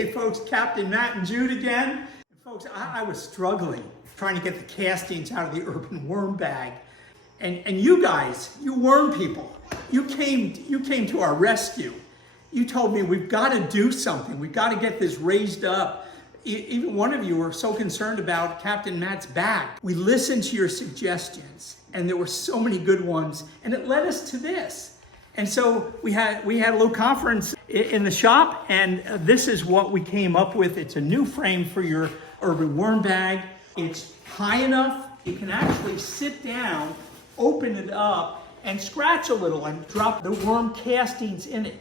Okay, folks, Captain Matt and Jude again. Folks, I was struggling trying to get the castings out of the urban worm bag. And you guys, you worm people, you came to our rescue. You told me we've got to do something. We've got to get this raised up. Even one of you were so concerned about Captain Matt's back. We listened to your suggestions, and there were so many good ones, and it led us to this. And so we had a little conference in the shop, and this is what we came up with. It's a new frame for your urban worm bag. It's high enough, you can actually sit down, open it up, and scratch a little and drop the worm castings in it.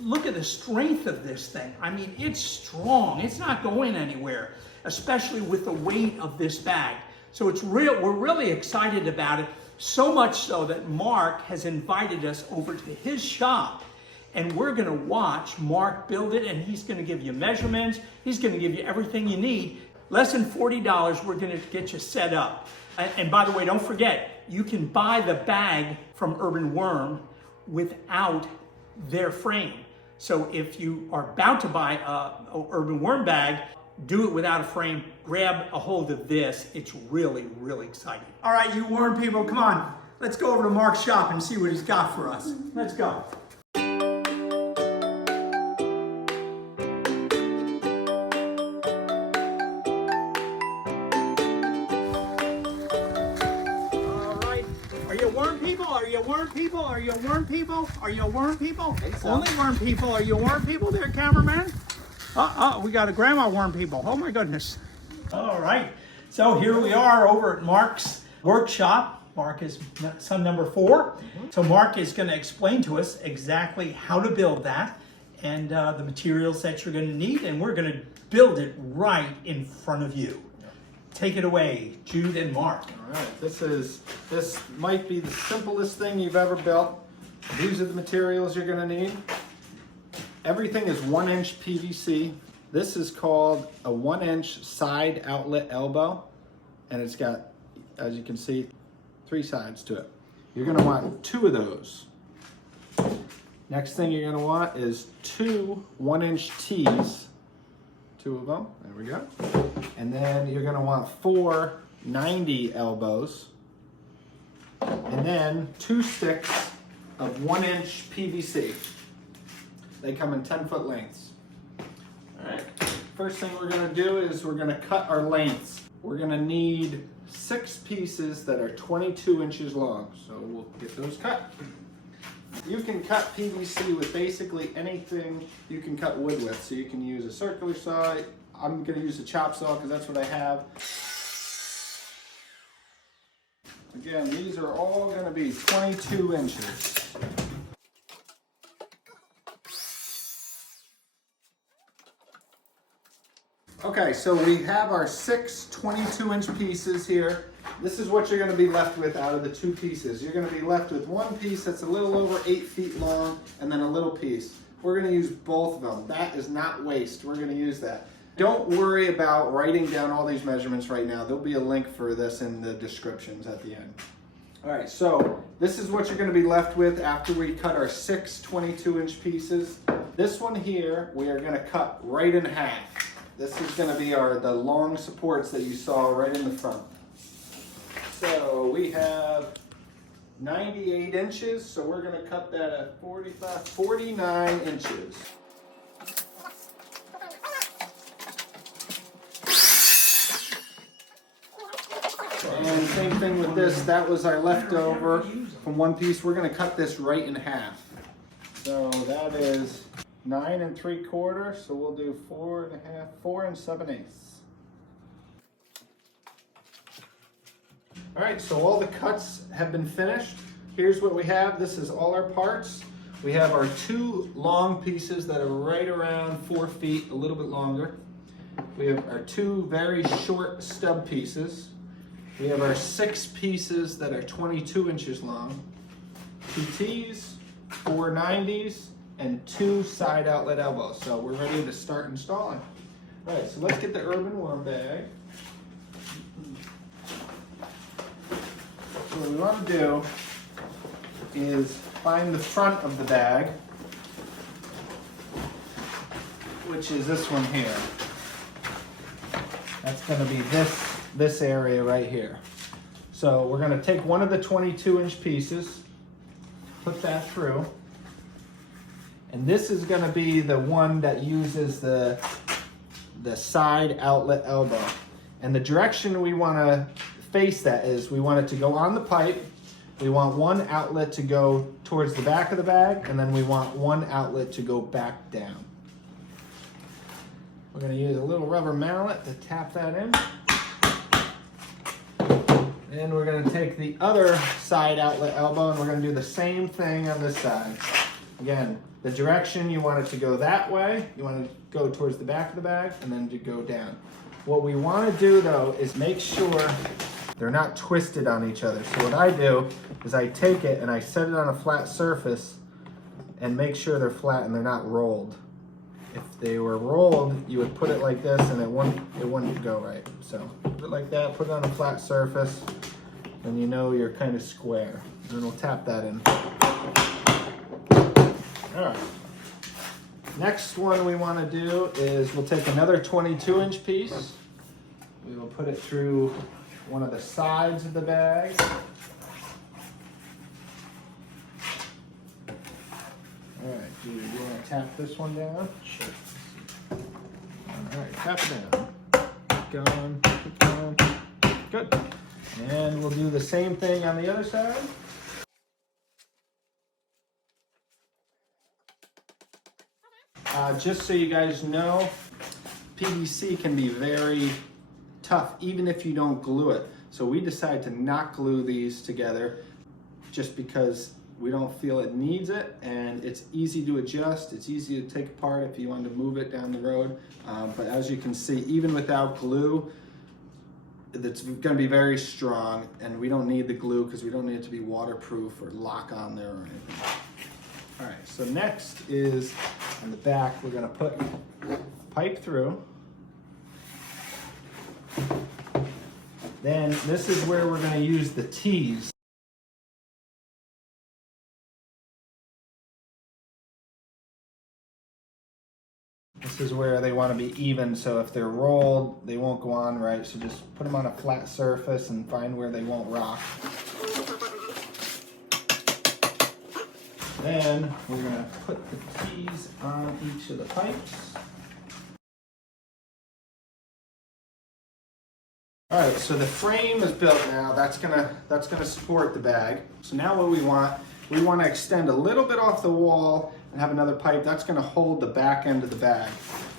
Look at the strength of this thing. I mean, it's strong. It's not going anywhere, especially with the weight of this bag. So we're really excited about it, so much so that Mark has invited us over to his shop, and we're gonna watch Mark build it, and he's gonna give you measurements. He's gonna give you everything you need. Less than $40, we're gonna get you set up. And by the way, don't forget, you can buy the bag from Urban Worm without their frame. So if you are about to buy a Urban Worm bag, do it without a frame, grab a hold of this. It's really, really exciting. All right, you worm people, come on. Let's go over to Mark's shop and see what he's got for us. Let's go. Are you worm people? Are you worm people? Are you worm people? So. Only worm people. Are you worm people there, cameraman? We got a grandma worm people. Oh my goodness. All right. So here we are over at Mark's workshop. Mark is son number 4. So Mark is going to explain to us exactly how to build that and the materials that you're going to need. And we're going to build it right in front of you. Take it away, Jude and Mark. All right, this might be the simplest thing you've ever built. These are the materials you're going to need. Everything is 1-inch PVC. This is called a 1-inch side outlet elbow, and it's got, as you can see, 3 sides to it. You're going to want 2 of those. Next thing you're going to want is 2 1-inch tees. 2 of them, there we go. And then you're gonna want 4 90 elbows. And then 2 sticks of 1-inch PVC. They come in 10-foot lengths. All right, first thing we're gonna do is we're gonna cut our lengths. We're gonna need 6 pieces that are 22 inches long. So we'll get those cut. You can cut PVC with basically anything you can cut wood with. So you can use a circular saw. I'm going to use a chop saw because that's what I have. Again, these are all going to be 22 inches. Okay, so we have our 6 22-inch pieces here. This is what you're going to be left with out of the 2 pieces. You're going to be left with 1 piece that's a little over 8 feet long and then a little piece. We're going to use both of them. That is not waste. We're going to use that. Don't worry about writing down all these measurements right now. There'll be a link for this in the descriptions at the end. All right, so this is what you're going to be left with after we cut our 6 22-inch pieces. This one here, we are going to cut right in half. This is going to be the long supports that you saw right in the front. So we have 98 inches, so we're going to cut that at 49 inches. And same thing with this, that was our leftover from 1 piece. We're going to cut this right in half. So that is 9 3/4, so we'll do 4 1/2, 4 7/8. All right, so all the cuts have been finished. Here's what we have. This is all our parts. We have our 2 long pieces that are right around 4 feet, a little bit longer. We have our 2 very short stub pieces. We have our 6 pieces that are 22 inches long, 2 T's, 4 90s, and 2 side outlet elbows. So we're ready to start installing. All right, so let's get the urban worm bag. So what we want to do is find the front of the bag. which is this one here. That's going to be this area right here. So we're going to take one of the 22-inch pieces, put that through, and this is going to be the one that uses the side outlet elbow. And the direction we want to face that is we want it to go on the pipe. We want one outlet to go towards the back of the bag, and then we want one outlet to go back down. We're going to use a little rubber mallet to tap that in. And we're going to take the other side outlet elbow and we're going to do the same thing on this side. Again, the direction you want it to go that way. You want it to go towards the back of the bag and then to go down. What we want to do though is make sure they're not twisted on each other. So what I do is I take it and I set it on a flat surface and make sure they're flat and they're not rolled. If they were rolled, you would put it like this and it wouldn't go right. So put it like that, put it on a flat surface, and you know you're kind of square. And then we'll tap that in. All right. Next one we want to do is we'll take another 22-inch piece. We will put it through one of the sides of the bag. All right, do you want to tap this one down? Sure. All right, tap it down. Keep going, keep going. Good. And we'll do the same thing on the other side. Just so you guys know, PVC can be very tough even if you don't glue it. So we decided to not glue these together just because we don't feel it needs it, and it's easy to adjust. It's easy to take apart if you want to move it down the road. But as you can see, even without glue, it's going to be very strong, and we don't need the glue because we don't need it to be waterproof or lock on there or anything. All right, so next is on the back, we're going to put pipe through. Then this is where we're going to use the T's. This is where they want to be even, so if they're rolled, they won't go on right. So just put them on a flat surface and find where they won't rock. Then we're going to put the T's on each of the pipes. All right, so the frame is built now. That's gonna support the bag. So now what we want to extend a little bit off the wall and have another pipe that's gonna hold the back end of the bag.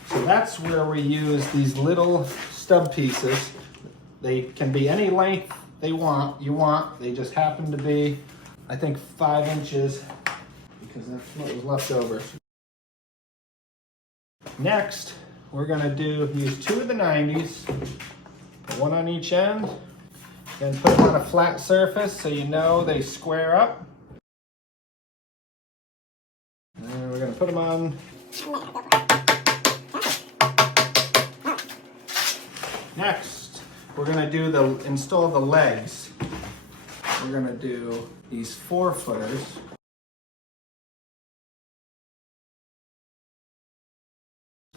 So that's where we use these little stub pieces. They can be any length you want. They just happen to be, I think, 5 inches because that's what was left over. Next, we're gonna use 2 of the 90s. Put one on each end, then put them on a flat surface so you know they square up. And we're going to put them on. Next, we're going to install the legs. We're going to do these 4-footers.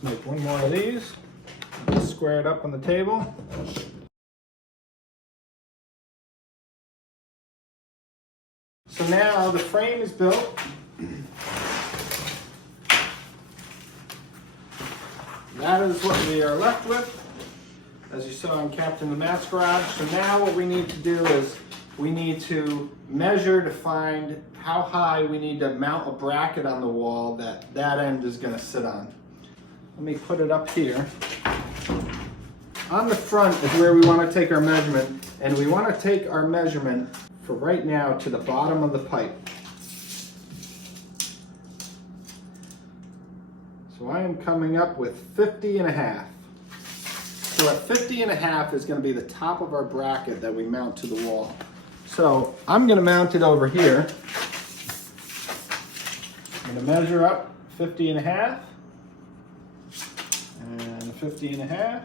Make one more of these. Square it up on the table. So now the frame is built. That is what we are left with, as you saw in Captain the Matt's garage. So now what we need to do is we need to measure to find how high we need to mount a bracket on the wall that end is going to sit on. Let me put it up here. On the front is where we want to take our measurement, and we want to take our measurement for right now to the bottom of the pipe. So I am coming up with 50.5. So at 50.5 is going to be the top of our bracket that we mount to the wall. So I'm going to mount it over here. I'm going to measure up 50.5 and 50.5.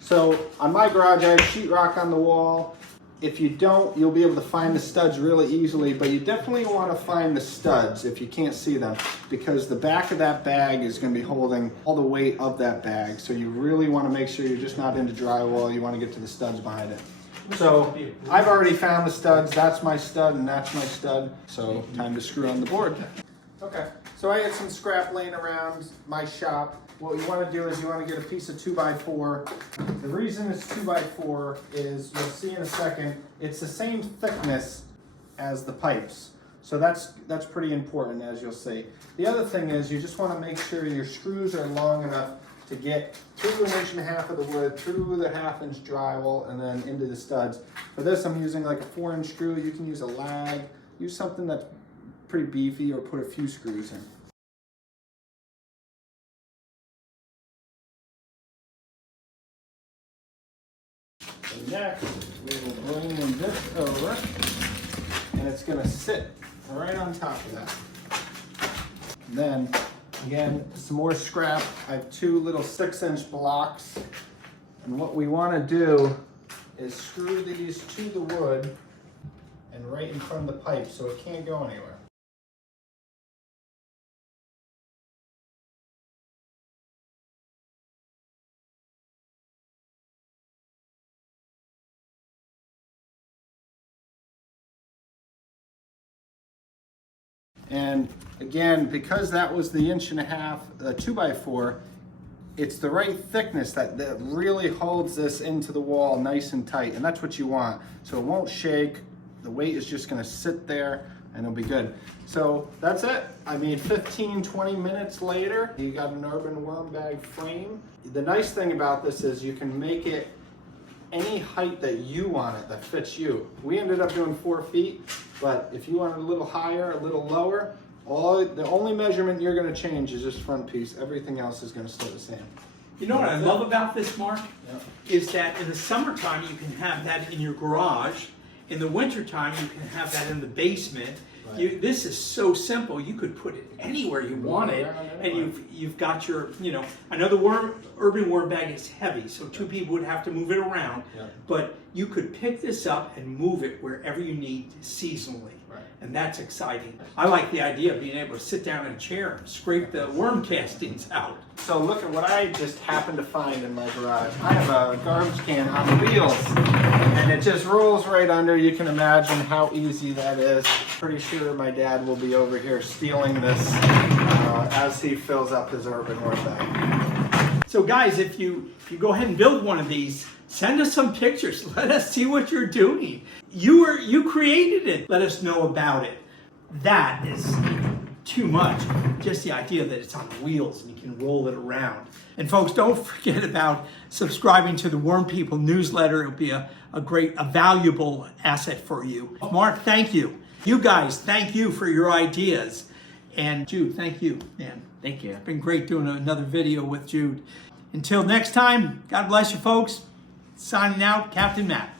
So on my garage, I have sheetrock on the wall. If you don't, you'll be able to find the studs really easily, but you definitely want to find the studs if you can't see them, because the back of that bag is going to be holding all the weight of that bag. So you really want to make sure you're just not into drywall. You want to get to the studs behind it. So I've already found the studs. That's my stud and that's my stud. So time to screw on the board. Okay, so I had some scrap laying around my shop. What you want to do is you want to get a piece of 2x4. The reason it's 2x4 is, you'll see in a second, it's the same thickness as the pipes. So that's pretty important, as you'll see. The other thing is you just want to make sure your screws are long enough to get through 1.5 inches of the wood, through the 1/2 inch drywall, and then into the studs. For this, I'm using like a 4-inch screw. You can use a lag, use something that's pretty beefy, or put a few screws in. And next, we will bring this over, and it's going to sit right on top of that. And then, again, some more scrap. I have 2 little 6-inch blocks, and what we want to do is screw these to the wood and right in front of the pipe so it can't go anywhere. And again, because that was the 1.5 inch, 2x4, it's the right thickness that really holds this into the wall nice and tight, and that's what you want. So it won't shake, the weight is just gonna sit there, and it'll be good. So that's it. I mean, 15-20 minutes later, you got an urban worm bag frame. The nice thing about this is you can make it any height that you want it, that fits you. We ended up doing 4 feet, but if you want it a little higher, a little lower, the only measurement you're gonna change is this front piece. Everything else is gonna stay the same. You know what I love about this, Mark? Yep. Is that in the summertime you can have that in your garage. In the wintertime you can have that in the basement. Right. This is so simple. You could put it anywhere you want it, and you've got your, I know the urban worm bag is heavy, so 2 people would have to move it around, but you could pick this up and move it wherever you need seasonally. And that's exciting. I like the idea of being able to sit down in a chair and scrape the worm castings out. So look at what I just happened to find in my garage. I have a garbage can on wheels, and it just rolls right under. You can imagine how easy that is. Pretty sure my dad will be over here stealing this as he fills up his urban worm bag. So guys, if you go ahead and build one of these, send us some pictures. Let us see what you're doing. You created it. Let us know about it. That is too much. Just the idea that it's on wheels and you can roll it around. And folks, don't forget about subscribing to the Worm People newsletter. It'll be a valuable asset for you. Mark, thank you. You guys, thank you for your ideas. And Jude, thank you, man. Thank you. It's been great doing another video with Jude. Until next time, God bless you folks. Signing out, Captain Matt.